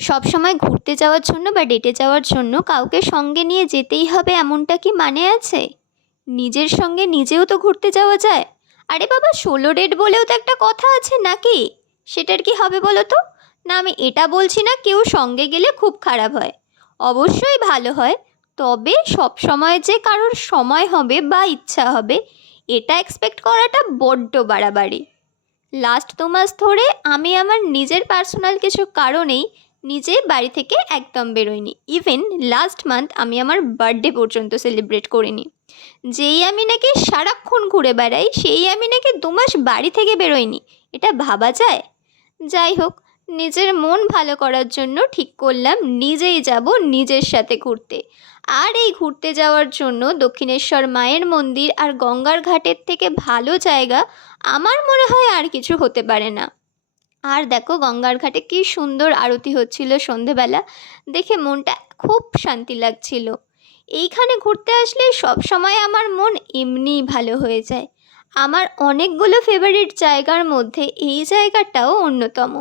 সবসময় ঘুরতে যাওয়ার জন্য বা ডেটে যাওয়ার জন্য কাউকে সঙ্গে নিয়ে যেতেই হবে এমনটা কি মানে আছে? নিজের সঙ্গে নিজেও তো ঘুরতে যাওয়া যায়। আরে বাবা, সোলো ডেট বলেও তো একটা কথা আছে নাকি? সেটার কি হবে বলো তো? না, আমি এটা বলছি না কেউ সঙ্গে গেলে খুব খারাপ হয়, অবশ্যই ভালো হয়। তবে সব সময় যে কারোর সময় হবে বা ইচ্ছা হবে, এটা এক্সপেক্ট করাটা বড্ড বাড়াবাড়ি। লাস্ট 2 মাস ধরে আমি আমার নিজের পার্সোনাল কিছু কারণেই নিজে বাড়ি থেকে একদম বেরোইনি। ইভেন লাস্ট মান্থ আমি আমার বার্থডে পর্যন্ত সেলিব্রেট করিনি। যেই আমি নাকি সারাক্ষণ ঘুরে বেড়াই, সেই আমি নাকি 2 মাস বাড়ি থেকে বেরোইনি। এটা ভাবা যায়? যাই হোক, নিজের মন ভালো করার জন্য ঠিক করলাম নিজেই যাব নিজের সাথে ঘুরতে। আর এই ঘুরতে যাওয়ার জন্য দক্ষিণেশ্বর মায়ের মন্দির আর গঙ্গার ঘাটের থেকে ভালো জায়গা আমার মনে হয় আর কিছু হতে পারে না। আর দেখো, গঙ্গার ঘাটে কি সুন্দর আরতি হচ্ছিল সন্ধেবেলা, দেখে মনটা খুব শান্তি লাগছিল। এইখানে ঘুরতে আসলে সব সময় আমার মন এমনিই ভালো হয়ে যায়। আমার অনেকগুলো ফেভারিট জায়গার মধ্যে এই জায়গাটাও অন্যতম।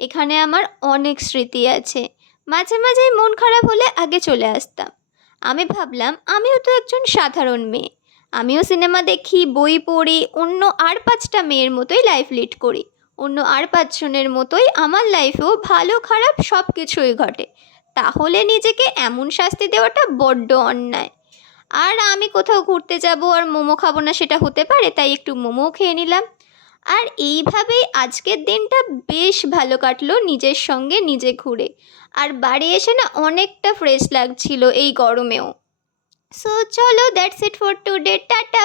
এখানে আমার অনেক স্মৃতি আছে। মাঝে মাঝেই মন খারাপ হলে আগে চলে আসতাম। আমি ভাবলাম আমিও তো একজন সাধারণ মেয়ে, আমিও সিনেমা দেখি, বই পড়ি, অন্য আর 5টা মেয়ের মতোই লাইফ লিড করি। অন্য আর 5 জনের মতোই আমার লাইফেও ভালো খারাপ সব কিছুই ঘটে। তাহলে নিজেকে এমন শাস্তি দেওয়াটা বড্ড অন্যায়। আর আমি কোথাও ঘুরতে যাব আর মোমো খাবো না সেটা হতে পারে? তাই একটু মোমোও খেয়ে নিলাম। আর এইভাবেই আজকের দিনটা বেশ ভালো কাটলো নিজের সঙ্গে নিজে ঘুরে। আর বাড়ি এসে না অনেকটা ফ্রেশ লাগছিল এই গরমেও। সো চলো, that's it for today, tata.